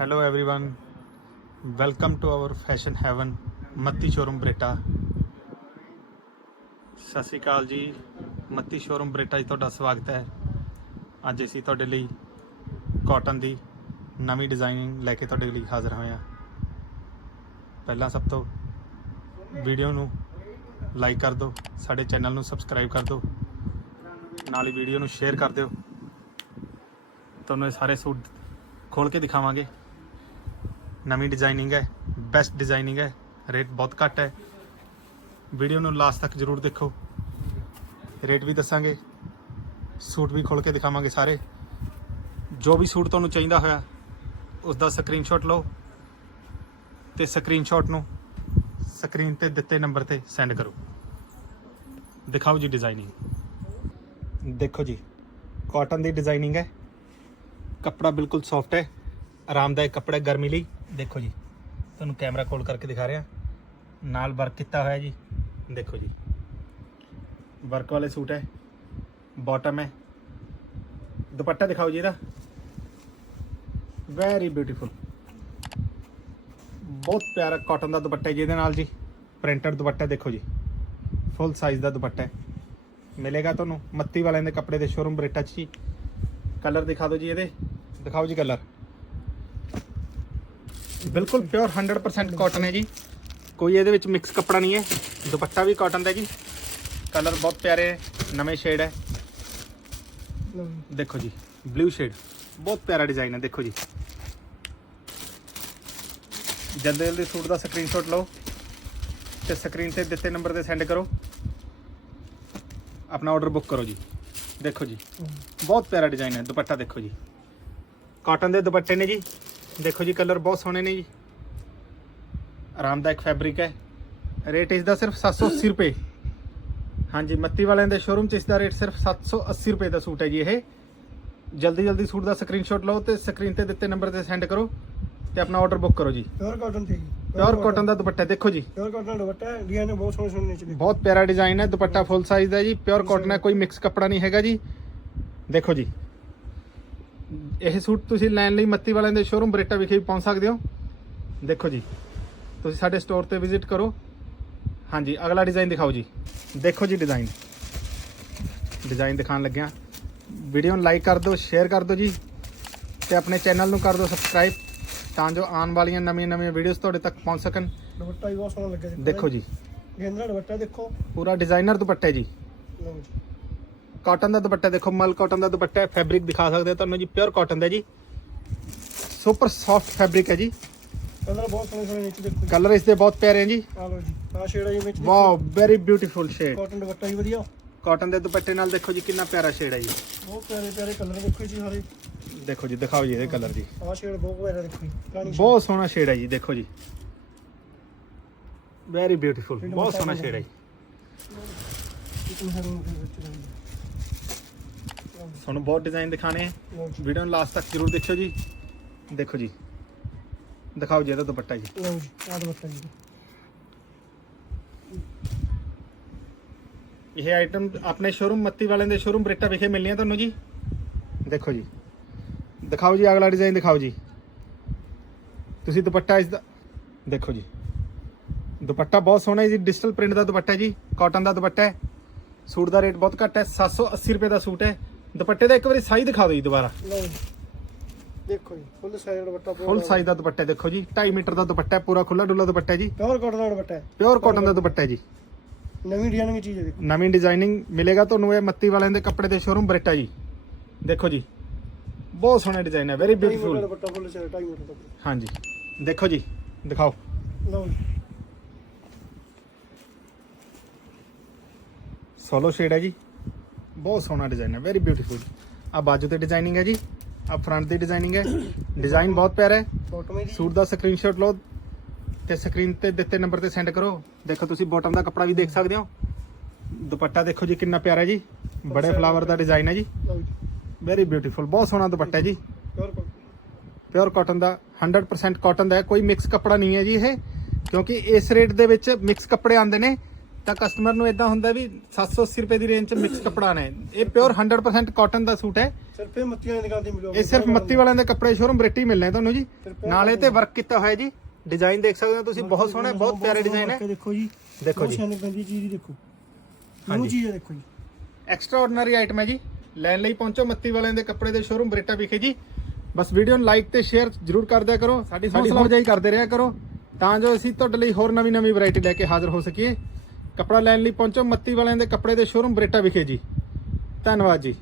hello, everyone. Welcome to our fashion heaven ਮੱਤੀ showroom Bareta ਸਤਿ ਸ਼੍ਰੀ ਅਕਾਲ ਜੀ। ਮੱਤੀ ਸ਼ੋਰੂਮ ਬਰੇਟਾ ਜੀ, ਤੁਹਾਡਾ ਸਵਾਗਤ ਹੈ। ਅੱਜ ਅਸੀਂ ਤੁਹਾਡੇ ਲਈ ਕਾਟਨ ਦੀ ਨਵੀਂ ਡਿਜ਼ਾਈਨਿੰਗ ਲੈ ਕੇ ਤੁਹਾਡੇ ਲਈ ਹਾਜ਼ਰ ਹੋਏ ਹਾਂ। ਪਹਿਲਾਂ ਸਭ ਤੋਂ ਵੀਡੀਓ ਨੂੰ ਲਾਈਕ ਕਰ ਦਿਓ, ਸਾਡੇ ਚੈਨਲ ਨੂੰ ਸਬਸਕ੍ਰਾਈਬ ਕਰ ਦਿਓ, ਨਾਲ ਹੀ ਵੀਡੀਓ ਨੂੰ ਸ਼ੇਅਰ ਕਰ ਦਿਓ। ਤੁਹਾਨੂੰ ਇਹ ਸਾਰੇ ਸੂਟ ਖੋਲ ਕੇ ਦਿਖਾਵਾਂਗੇ। ਨਵੀਂ ਡਿਜ਼ਾਈਨਿੰਗ ਹੈ ਬੈਸਟ ਡਿਜ਼ਾਈਨਿੰਗ ਹੈ ਰੇਟ ਬਹੁਤ ਘੱਟ ਹੈ। ਵੀਡੀਓ ਨੂੰ ਲਾਸਟ ਤੱਕ ਜਰੂਰ ਦੇਖੋ। ਰੇਟ ਵੀ ਦੱਸਾਂਗੇ। ਸੂਟ ਵੀ ਖੋਲ ਕੇ ਦਿਖਾਵਾਂਗੇ ਸਾਰੇ। ਜੋ ਵੀ ਸੂਟ ਤੁਹਾਨੂੰ ਚਾਹੀਦਾ ਹੋਇਆ ਉਸ ਦਾ ਸਕਰੀਨਸ਼ਾਟ ਲਓ ਤੇ ਸਕਰੀਨਸ਼ਾਟ ਨੂੰ ਸਕਰੀਨ ਤੇ ਦਿੱਤੇ ਨੰਬਰ ਤੇ ਸੈਂਡ ਕਰੋ। ਦਿਖਾਓ ਜੀ ਡਿਜ਼ਾਈਨਿੰਗ ਦੇਖੋ ਜੀ ਕਾਟਨ ਦੀ ਡਿਜ਼ਾਈਨਿੰਗ ਹੈ। ਕੱਪੜਾ ਬਿਲਕੁਲ ਸੌਫਟ ਹੈ। ਆਰਾਮਦਾਇਕ ਕੱਪੜਾ ਗਰਮੀ ਲਈ। ਦੇਖੋ ਜੀ, ਤੁਹਾਨੂੰ ਕੈਮਰਾ ਕੋਲ ਕਰਕੇ ਦਿਖਾ ਰਿਹਾ। ਨਾਲ ਵਰਕ ਕੀਤਾ ਹੋਇਆ ਜੀ। ਦੇਖੋ ਜੀ। ਵਰਕ ਵਾਲੇ ਸੂਟ ਹੈ। ਬਾਟਮ ਹੈ। ਦੁਪੱਟਾ ਦਿਖਾਓ ਜੀ ਇਹਦਾ। ਵੈਰੀ ਬਿਊਟੀਫੁਲ ਬਹੁਤ ਪਿਆਰਾ ਕਾਟਨ ਦਾ ਦੁਪੱਟਾ ਜੀ ਇਹਦੇ ਨਾਲ ਜੀ। ਪ੍ਰਿੰਟਡ ਦੁਪੱਟਾ ਦੇਖੋ ਜੀ। ਫੁੱਲ ਸਾਈਜ਼ ਦਾ ਦੁਪੱਟਾ ਹੈ। ਮਿਲੇਗਾ ਤੁਹਾਨੂੰ ਮੱਤੀ ਵਾਲਿਆਂ ਦੇ ਕੱਪੜੇ ਦੇ ਸ਼ੋਰੂਮ ਬਰੇਟਾ 'ਚ ਜੀ। ਕਲਰ ਦਿਖਾ ਦਿਓ ਜੀ ਇਹਦੇ। ਦਿਖਾਓ ਜੀ ਕਲਰ ਬਿਲਕੁਲ ਪਿਓਰ 100% ਕਾਟਨ ਹੈ ਜੀ। ਕੋਈ ਇਹਦੇ ਵਿੱਚ ਮਿਕਸ ਕੱਪੜਾ ਨਹੀਂ ਹੈ ਦੁਪੱਟਾ ਵੀ ਕਾਟਨ ਦਾ ਜੀ। ਕਲਰ ਬਹੁਤ ਪਿਆਰੇ ਹੈ ਨਵੇਂ ਸ਼ੇਡ ਹੈ। ਦੇਖੋ ਜੀ ਬਲੂ ਸ਼ੇਡ ਬਹੁਤ ਪਿਆਰਾ ਡਿਜ਼ਾਈਨ ਹੈ ਦੇਖੋ ਜੀ। ਜਲਦੀ ਜਲਦੀ ਸੂਟ ਦਾ ਸਕਰੀਨਸ਼ਾਟ ਲਓ ਤੇ ਸਕਰੀਨ ਤੇ ਦਿੱਤੇ ਨੰਬਰ ਤੇ ਸੈਂਡ ਕਰੋ। ਆਪਣਾ ਆਰਡਰ ਬੁੱਕ ਕਰੋ ਜੀ। ਦੇਖੋ ਜੀ ਬਹੁਤ ਪਿਆਰਾ ਡਿਜ਼ਾਈਨ ਹੈ ਦੁਪੱਟਾ ਦੇਖੋ ਜੀ। ਕਾਟਨ ਦੇ ਦੁਪੱਟੇ ਨੇ ਜੀ। ਦੇਖੋ ਜੀ ਕਲਰ ਬਹੁਤ ਸੋਹਣੇ ਨੇ ਜੀ। ਆਰਾਮਦਾਇਕ ਫੈਬਰਿਕ ਹੈ। ਰੇਟ ਇਸ ਦਾ ਸਿਰਫ 780 ਰੁਪਏ। ਹਾਂਜੀ ਮੱਤੀ ਵਾਲਿਆਂ ਦੇ ਸ਼ੋਰੂਮ 'ਚ ਇਸ ਦਾ ਰੇਟ ਸਿਰਫ 780 ਰੁਪਏ ਦਾ ਸੂਟ ਹੈ ਜੀ ਇਹ। ਜਲਦੀ ਜਲਦੀ ਸੂਟ ਦਾ ਸਕਰੀਨਸ਼ਾਟ ਲਓ ਤੇ ਸਕਰੀਨ ਤੇ ਦਿੱਤੇ ਨੰਬਰ ਤੇ ਸੈਂਡ ਕਰੋ ਤੇ ਆਪਣਾ ਆਰਡਰ ਬੁੱਕ ਕਰੋ ਜੀ। ਪਿਓਰ ਕਾਟਨ ਤੇ ਜੀ। ਪਿਓਰ ਕਾਟਨ ਦਾ ਦੁਪੱਟਾ ਦੇਖੋ ਜੀ। ਪਿਓਰ ਕਾਟਨ ਦਾ ਦੁਪੱਟਾ ਡਿਜ਼ਾਈਨ ਬਹੁਤ ਸੋਹਣੇ ਸੋਹਣੇ ਦੇਖੋ ਬਹੁਤ ਪਿਆਰਾ ਡਿਜ਼ਾਈਨ ਹੈ ਦੁਪੱਟਾ ਫੁੱਲ ਸਾਈਜ਼ ਦਾ ਜੀ। ਪਿਓਰ ਕਾਟਨ ਹੈ ਕੋਈ ਮਿਕਸ ਕੱਪੜਾ ਨਹੀਂ ਹੈਗਾ ਜੀ। ਦੇਖੋ ਜੀ। ਇਹ ਸੂਟ ਤੁਸੀਂ ਲੈਣ ਲਈ ਮੱਤੀ ਵਾਲਿਆਂ ਦੇ ਸ਼ੋਰੂਮ ਬਰੇਟਾ ਵਿਖੇ ਵੀ ਪਹੁੰਚ ਸਕਦੇ ਹੋ। ਦੇਖੋ ਜੀ ਤੁਸੀਂ ਸਾਡੇ ਸਟੋਰ ਤੇ ਵਿਜ਼ਿਟ ਕਰੋ। ਹਾਂਜੀ ਅਗਲਾ ਡਿਜ਼ਾਈਨ ਦਿਖਾਓ ਜੀ। ਦੇਖੋ ਜੀ ਡਿਜ਼ਾਈਨ ਡਿਜ਼ਾਈਨ ਦਿਖਾਉਣ ਲੱਗਿਆ। ਵੀਡੀਓ ਨੂੰ ਲਾਈਕ ਕਰ ਦਿਓ ਸ਼ੇਅਰ ਕਰ ਦਿਓ ਜੀ। ਤੇ ਆਪਣੇ ਚੈਨਲ ਨੂੰ ਕਰ ਦਿਓ ਸਬਸਕ੍ਰਾਈਬ ਤਾਂ ਜੋ ਆਉਣ ਵਾਲੀਆਂ ਨਵੀਆਂ ਨਵੀਆਂ ਵੀਡੀਓਜ਼ ਤੁਹਾਡੇ ਤੱਕ ਪਹੁੰਚ ਸਕਣ। ਦੁਪੱਟਾ ਵੀ ਬਹੁਤ ਸੋਹਣਾ ਲੱਗਿਆ ਦੇਖੋ ਜੀ। ਗੇਂਦਾ ਦੁਪੱਟਾ ਦੇਖੋ। ਪੂਰਾ ਡਿਜ਼ਾਈਨਰ ਦੁਪੱਟਾ ਹੈ ਜੀ। ਲਓ ਜੀ। ਕਾਟਨ ਦਾ ਦੁਪੱਟਾ ਦੇਖੋ ਮਲ ਕਾਟਨ ਦਾ ਦੁਪੱਟਾ ਹੈ ਫੈਬਰਿਕ ਦਿਖਾ ਸਕਦੇ ਹਾਂ ਤੁਹਾਨੂੰ ਜੀ ਪਿਓਰ ਕਾਟਨ ਦਾ ਜੀ। ਸੁਪਰ ਸੌਫਟ ਫੈਬਰਿਕ ਹੈ ਜੀ। ਕਲਰ ਬਹੁਤ ਸੋਹਣੇ ਸੋਹਣੇ ਨੀਚੇ ਦੇਖੋ ਜੀ। ਕਲਰ ਇਸ ਦੇ ਬਹੁਤ ਪਿਆਰੇ ਹੈ ਜੀ। ਆ ਲਓ ਜੀ ਆ ਸ਼ੇਡ ਆ ਜੀ ਵਿੱਚ wow very beautiful shade cotton ਦੁਪੱਟਾ ਵੀ ਵਧੀਆ। ਕਾਟਨ ਦੇ ਦੁਪੱਟੇ ਨਾਲ ਦੇਖੋ ਜੀ ਕਿੰਨਾ ਪਿਆਰਾ ਸ਼ੇਡ ਹੈ ਜੀ। ਬਹੁਤ ਪਿਆਰੇ ਪਿਆਰੇ ਕਲਰ ਦੇਖੋ ਜੀ ਸਾਰੇ। ਦੇਖੋ ਜੀ ਦਿਖਾਓ ਜੀ ਇਹਦੇ ਕਲਰ ਜੀ। ਆ ਸ਼ੇਡ ਬਹੁਤ ਪਿਆਰਾ ਦੇਖੋ ਜੀ। ਬਹੁਤ ਸੋਹਣਾ ਸ਼ੇਡ ਹੈ ਜੀ ਦੇਖੋ ਜੀ। ਵੈਰੀ ਬਿਊਟੀਫੁਲ ਬਹੁਤ ਸੋਹਣਾ ਸ਼ੇਡ ਹੈ ਜੀ। ਤੁਹਾਨੂੰ ਬਹੁਤ ਡਿਜ਼ਾਈਨ ਦਿਖਾਣੇ ਹੈ ਵੀਡੀਓ ਨੂੰ ਲਾਸਟ ਤੱਕ ਜਰੂਰ ਦੇਖਿਓ ਜੀ। ਦੇਖੋ ਜੀ। ਦਿਖਾਓ ਜੀ ਇਹਦਾ ਦੁਪੱਟਾ ਜੀ। ਲਓ ਜੀ ਆ ਦੁਪੱਟਾ ਜੀ। ਇਹ ਆਈਟਮ ਆਪਣੇ ਸ਼ੋਰੂਮ ਮੱਤੀ ਵਾਲਿਆਂ ਦੇ ਸ਼ੋਰੂਮ ਬਰੇਟਾ ਵਿਖੇ ਮਿਲਣੀਆਂ ਤੁਹਾਨੂੰ ਜੀ। ਦੇਖੋ ਜੀ। ਦਿਖਾਓ ਜੀ ਅਗਲਾ ਡਿਜ਼ਾਈਨ ਦਿਖਾਓ ਜੀ। ਤੁਸੀਂ ਦੁਪੱਟਾ ਇਸ ਦਾ ਦੇਖੋ ਜੀ। ਦੁਪੱਟਾ ਬਹੁਤ ਸੋਹਣਾ ਹੈ ਜੀ ਡਿਜੀਟਲ ਪ੍ਰਿੰਟ ਦਾ ਦੁਪੱਟਾ ਹੈ ਜੀ ਕਾਟਨ ਦਾ ਦੁਪੱਟਾ ਹੈ। ਸੂਟ ਦਾ ਰੇਟ ਬਹੁਤ ਘੱਟ ਹੈ 780 ਰੁਪਏ ਦਾ ਸੂਟ ਹੈ। ਦੁਪੱਟੇ ਦਾ ਇੱਕ ਵਾਰੀ ਸਾਈਜ਼ ਦਿਖਾ ਦਿਓ ਜੀ ਦੁਬਾਰਾ। ਲਓ ਜੀ। ਦੇਖੋ ਜੀ ਫੁੱਲ ਸਾਈਜ਼ ਦੁਪੱਟਾ ਫੁੱਲ ਸਾਈਜ਼ ਦਾ ਦੁਪੱਟਾ ਦੇਖੋ ਜੀ 2.5 ਮੀਟਰ ਦਾ ਦੁਪੱਟਾ ਹੈ ਪੂਰਾ ਖੁੱਲਾ ਡੁੱਲਾ ਦੁਪੱਟਾ ਹੈ ਜੀ। ਪਿਓਰ ਕਾਟਨ ਦਾ ਦੁਪੱਟਾ ਹੈ। ਪਿਓਰ ਕਾਟਨ ਦਾ ਦੁਪੱਟਾ ਹੈ ਜੀ। ਨਵੀਂ ਡਿਜ਼ਾਈਨ ਦੀ ਚੀਜ਼ ਹੈ ਦੇਖੋ। ਨਵੀਂ ਡਿਜ਼ਾਈਨਿੰਗ ਮਿਲੇਗਾ ਤੁਹਾਨੂੰ ਇਹ ਮੱਤੀ ਵਾਲਿਆਂ ਦੇ ਕੱਪੜੇ ਦੇ ਸ਼ੋਰੂਮ ਬਰੇਟਾ ਜੀ। ਦੇਖੋ ਜੀ ਬਹੁਤ ਸੋਹਣਾ ਡਿਜ਼ਾਈਨ ਹੈ ਵੈਰੀ ਢਾਈ ਮੀਟਰ ਬਿਊਟੀਫੁਲ ਦੁਪੱਟਾ ਫੁੱਲ ਸਾਈਜ਼ 2.5 ਮੀਟਰ ਦਾ ਹਾਂਜੀ ਦੇਖੋ ਜੀ ਦਿਖਾਓ। ਲਓ ਜੀ। ਸੋਲੋ ਸ਼ੇਡ ਹੈ ਜੀ। ਬਹੁਤ ਸੋਹਣਾ ਡਿਜ਼ਾਈਨ ਹੈ ਵੈਰੀ ਬਿਊਟੀਫੁਲ ਆ ਬਾਜੂ ਤੇ ਡਿਜ਼ਾਈਨਿੰਗ ਹੈ ਜੀ ਆ ਫਰੰਟ ਦੀ ਡਿਜ਼ਾਈਨਿੰਗ ਹੈ। ਡਿਜ਼ਾਈਨ ਬਹੁਤ ਪਿਆਰਾ ਹੈ। ਸੂਟ ਦਾ ਸਕਰੀਨਸ਼ਾਟ ਲਓ ਤੇ ਸਕਰੀਨ ਤੇ ਦਿੱਤੇ ਨੰਬਰ ਤੇ ਸੈਂਡ ਕਰੋ। ਦੇਖੋ ਤੁਸੀਂ ਬਾਟਮ ਦਾ ਕੱਪੜਾ ਵੀ ਦੇਖ ਸਕਦੇ ਹੋ। ਦੁਪੱਟਾ ਦੇਖੋ ਜੀ ਕਿੰਨਾ ਪਿਆਰਾ ਹੈ ਜੀ। ਬੜੇ ਫਲਾਵਰ ਦਾ ਡਿਜ਼ਾਈਨ ਹੈ ਜੀ। ਵੈਰੀ ਬਿਊਟੀਫੁਲ ਬਹੁਤ ਸੋਹਣਾ ਦੁਪੱਟਾ ਹੈ ਜੀ। ਪਿਓਰ ਕਾਟਨ ਦਾ 100% ਕਾਟਨ ਦਾ ਹੈ। ਕੋਈ ਮਿਕਸ ਕੱਪੜਾ ਨਹੀਂ ਹੈ ਜੀ ਇਹ ਕਿਉਂਕਿ ਇਸ ਰੇਟ ਦੇ ਵਿੱਚ ਮਿਕਸ ਕੱਪੜੇ ਆਉਂਦੇ ਨੇ। ਤਾਂ ਕਸਟਮਰ ਨੂੰ ਇਦਾਂ ਹੁੰਦਾ ਵੀ 780 ਰੁਪਏ ਦੀ ਰੇਂਜ 'ਚ ਮਿਕਸ ਕੱਪੜਾ ਆਣਾ ਹੈ ਇਹ ਪਿਓਰ 100% ਕਾਟਨ ਦਾ ਸੂਟ ਹੈ। ਸਿਰਫ ਇਹ ਮੱਤੀਆਂ ਦੀ ਦੁਕਾਨ ਤੇ ਮਿਲੋ ਇਹ ਸਿਰਫ ਮੱਤੀ ਵਾਲਿਆਂ ਦੇ ਕੱਪੜੇ ਸ਼ੋਰੂਮ ਬਰੇਟੀ ਮਿਲਣੇ ਤੁਹਾਨੂੰ ਜੀ। ਨਾਲੇ ਤੇ ਵਰਕ ਕੀਤਾ ਹੋਇਆ ਜੀ। ਡਿਜ਼ਾਈਨ ਦੇਖ ਸਕਦੇ ਹੋ ਤੁਸੀਂ ਬਹੁਤ ਸੋਹਣਾ ਬਹੁਤ ਪਿਆਰੇ ਡਿਜ਼ਾਈਨ ਹੈ। ਦੇਖੋ ਜੀ। ਦੇਖੋ ਜੀ। ਸ਼ਾਨ ਪੈਂਦੀ ਚੀਜ਼ ਦੇਖੋ। ਹਾਂਜੀ। ਚੀਜ਼ ਦੇਖੋ ਜੀ। ਐਕਸਟਰਾ ਆਰਡੀਨਰੀ ਆਈਟਮ ਹੈ ਜੀ। ਲੈਣ ਲਈ ਪਹੁੰਚੋ ਮੱਤੀ ਵਾਲਿਆਂ ਦੇ ਕੱਪੜੇ ਦੇ ਸ਼ੋਰੂਮ ਬਰੇਟਾ ਵਿਖੇ ਜੀ। ਬਸ ਵੀਡੀਓ ਨੂੰ ਲਾਈਕ ਤੇ ਸ਼ੇਅਰ ਜਰੂਰ ਕਰ ਦਿਆ ਕਰੋ। ਸਾਡੀ ਹੌਸਲਾ ਅਫਜ਼ਾਈ ਕਰਦੇ ਰਿਹਾ ਕਰੋ। ਤਾਂ ਜੋ ਅਸੀਂ ਤੁਹਾਡੇ ਲਈ ਹੋਰ ਨਵੀਂ ਨਵੀਂ ਵੈਰਾਈਟੀ ਲੈ ਕੇ ਹਾਜ਼ਰ ਹੋ ਸਕੀਏ। ਕੱਪੜਾ ਲੈਣ ਲਈ ਪਹੁੰਚੋ ਮੱਤੀ ਵਾਲਿਆਂ ਦੇ ਕੱਪੜੇ ਦੇ ਸ਼ੋਰੂਮ ਬਰੇਟਾ ਵਿਖੇ ਜੀ। ਧੰਨਵਾਦ ਜੀ।